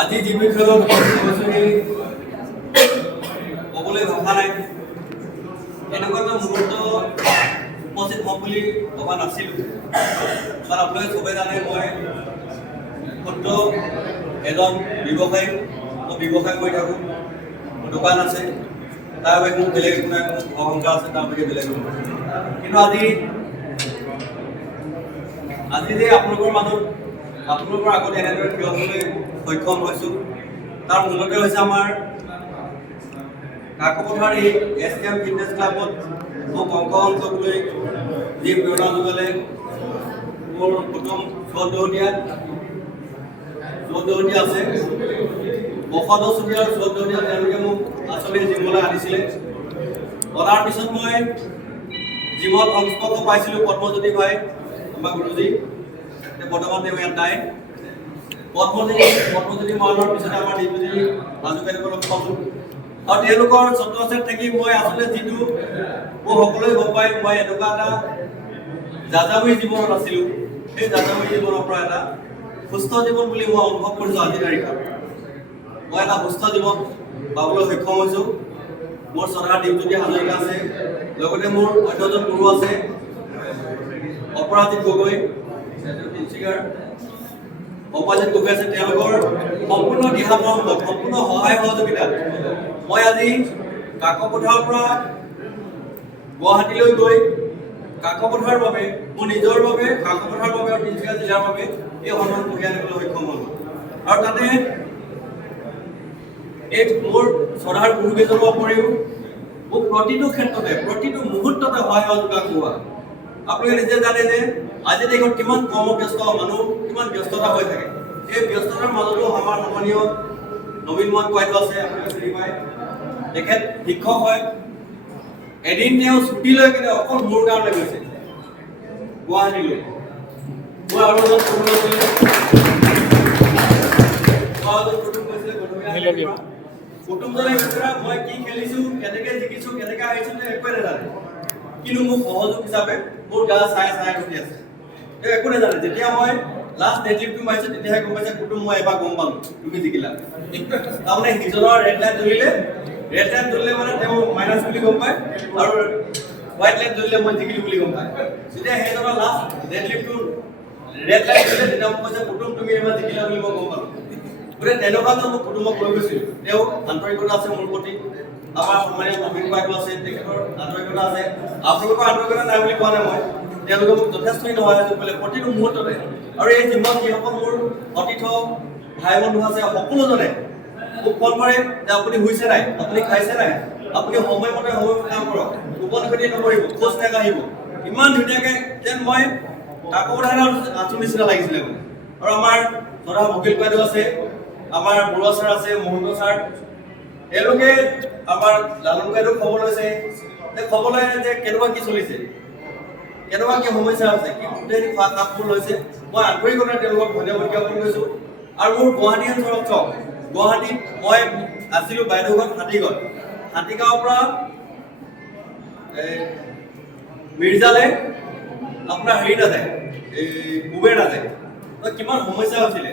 আজি যি বিষয়ত ক'বলৈ ভাষা নাই। এনেকুৱা এটা মুহূৰ্ত উপস্থিত হ'ম বুলি ভবা নাছিলোঁ। কাৰণ আপোনালোকে চবেই জানে মই ক্ষুদ্ৰ এজন ব্যৱসায়ী। মই ব্যৱসায় কৰি থাকোঁ, মোৰ দোকান আছে, তাৰ বাবে মোৰ বেলেগ একো নাই, মোৰ অহংকাৰ আছে, তাৰ বাহিৰে বেলেগ নহয়। কিন্তু আজি যে আপোনালোকৰ মাজত আপোনালোকৰ আগত এনেদৰে থিয় হ'বলৈ সক্ষম হৈছোঁ, তাৰ মূলতে হৈছে আমাৰ কাকপথাৰ এই SKM ফিটনেছ ক্লাবত মোক অংশগ্ৰহণ কৰিবলৈ যি প্ৰেৰণা যোগালে মোৰ প্ৰথম চৌধুৰীয়া আছে, বসন্ত চুবুৰী আৰু চৌধুৰীয়া, তেওঁলোকে মোক আচলতে জিমলৈ আনিছিলে। অনাৰ পিছত মই জিমত সংস্পৰ্শ পাইছিলোঁ পদ্মজ্যোতি ভাই, আমাৰ গুৰুজী। বৰ্তমান তেওঁ ইয়াত নাই। পদ্মজ্যোতি মৰাণৰ পিছতে আমাৰ ডিপুটি ৰাজু বাইদেউক লগ পালোঁ। আৰু তেওঁলোকৰ ছত্ৰছায়াত থাকি মই আচলতে যিটো মোৰ সকলোৱে গম পায়, মই এনেকুৱা এটা যাযাবৰী জীৱনত আছিলোঁ। সেই যাযাবৰী জীৱনৰ পৰা এটা সুস্থ জীৱন বুলি মই অনুভৱ কৰিছোঁ। আজিৰ তাৰিখত মই এটা সুস্থ জীৱন পাবলৈ সক্ষম হৈছোঁ। মোৰ শ্ৰদ্ধাৰ দীপজ্যোতি হাজৰিকা আছে, লগতে মোৰ অন্যজন গুৰু আছে অপৰাজিত গগৈ, অপৰাজিত গগৈ আছে। তেওঁলোকৰ সম্পূৰ্ণ দিহা পৰামৰ্শ, সম্পূৰ্ণ সহায় সহযোগিতা মই আজি কাকপথাৰৰ পৰা গুৱাহাটীলৈ গৈ কাকপথাৰৰ বাবে, মোৰ নিজৰ বাবে, কাকপথাৰৰ বাবে আৰু তিনিচুকীয়া জিলাৰ বাবে এই সন্মান কঢ়িয়াই আনিবলৈ সক্ষম হ'লোঁ। আৰু তাতে এই মোৰ শ্ৰদ্ধাৰ গুৰুকেইজনৰ উপৰিও মোক প্ৰতিটো ক্ষেত্ৰতে, প্ৰতিটো মুহূৰ্ততে সহায় সহযোগিতা কৰোৱা। আপোনালোকে নিজে জানে যে আজিৰ দেশত কিমান কৰ্মব্যস্ত মানুহ, কিমান ব্যস্ততা হৈ থাকে। এই ব্যস্ততাৰ মাজতো আমাৰ সন্মানীয় নবীন মোহন বাইদেউ আছে, আপোনালোকে চিনি পায়। তেখেত শিক্ষক হয়। এদিন তেওঁ ছুটী লৈ কেনে অকল মোৰ কাৰণে গৈছে গুৱাহাটীলৈ। মই আৰু এজন কুটুম গৈছিলে, কুটুমজনে কৈছে মই কি খেলিছোঁ, কেনেকে জিকিছোঁ, কেনেকে আহিছোঁ, একোৱে নাজানে। কিন্তু মোক সহযোগ হিচাপে মোৰ গা চাই উঠি আছে, তেওঁ একো নাজানে। যেতিয়া মই লাষ্ট নেটলিপটো মাৰিছোঁ, তেতিয়াহে গম পাইছে কুটুম, মই এবাৰ গম পালোঁ তুমি জিকিলা। তাৰমানে সিজনৰ ৰেড লাইট জ্বলিলে মানে তেওঁ মাইনাছ বুলি গম পায়, আৰু হোৱাইট লাইট জ্বলিলে মই জিকিলোঁ বুলি গম পায়। যেতিয়া সেইজনৰ লাষ্ট নেটলিপটো ৰেড লাইট জ্বলিলে, তেতিয়া মোক কৈছে কুটুম তুমি এবাৰ জিকিলা বুলি মই গম পালোঁ। গতিকে তেনেকুৱা মই কুটুমক লৈ গৈছিলোঁ। তেওঁ আন্তৰিকতা আছে মোৰ প্ৰতি, আমাৰ সন্মানীয় নবীন বাইদেউ আছে, তেখেতৰ আন্তৰিকতা আছে। আপোনালোকৰ আন্তৰিকতা নাই বুলি কোৱা নাই মই, তেওঁলোকে মোক যথেষ্টখিনি সহায় কৰিলে প্ৰতিটো মুহূৰ্ততে। আৰু এই জীৱন যিসকল মোৰ অতিথ ভাই বন্ধু আছে, সকলোজনে মোক ফোন কৰে যে আপুনি শুইছে নাই, আপুনি খাইছে নাই, আপুনি সময়মতে কাম কৰক, টোপনি ক্ষতি নকৰিব, খোজ নাকাঢ়িব। ইমান ধুনীয়াকৈ যেন মই কাকপথাৰ আঁচু নিচিনা লাগিছিলে মানে। আৰু আমাৰ ধৰা ভকীল বাইদেউ আছে, আমাৰ বৰুৱা ছাৰ আছে, মহন্ত ছাৰ, এওঁলোকে আমাৰ লালন বাইদেউ খবৰ লৈছে, খবৰ লয় যে কেনেকুৱা কি চলিছে, কেনেকুৱা কি সমস্যা আছে, কি গোটেইখিনি কামবোৰ লৈছে। মই আন্তৰিকতাৰে তেওঁলোকক ধন্যবাদ জ্ঞাপন কৰিছোঁ। আৰু মোৰ গুৱাহাটী অঞ্চলত চাওক, গুৱাহাটীত মই আছিলোঁ বাইদেউঘৰ হাতীগাঁৱৰ পৰা মিৰ্জালে আপোনাৰ হেৰি নাযায়, এই কুবেৰ নাযায়। কিমান সমস্যা হৈছিলে,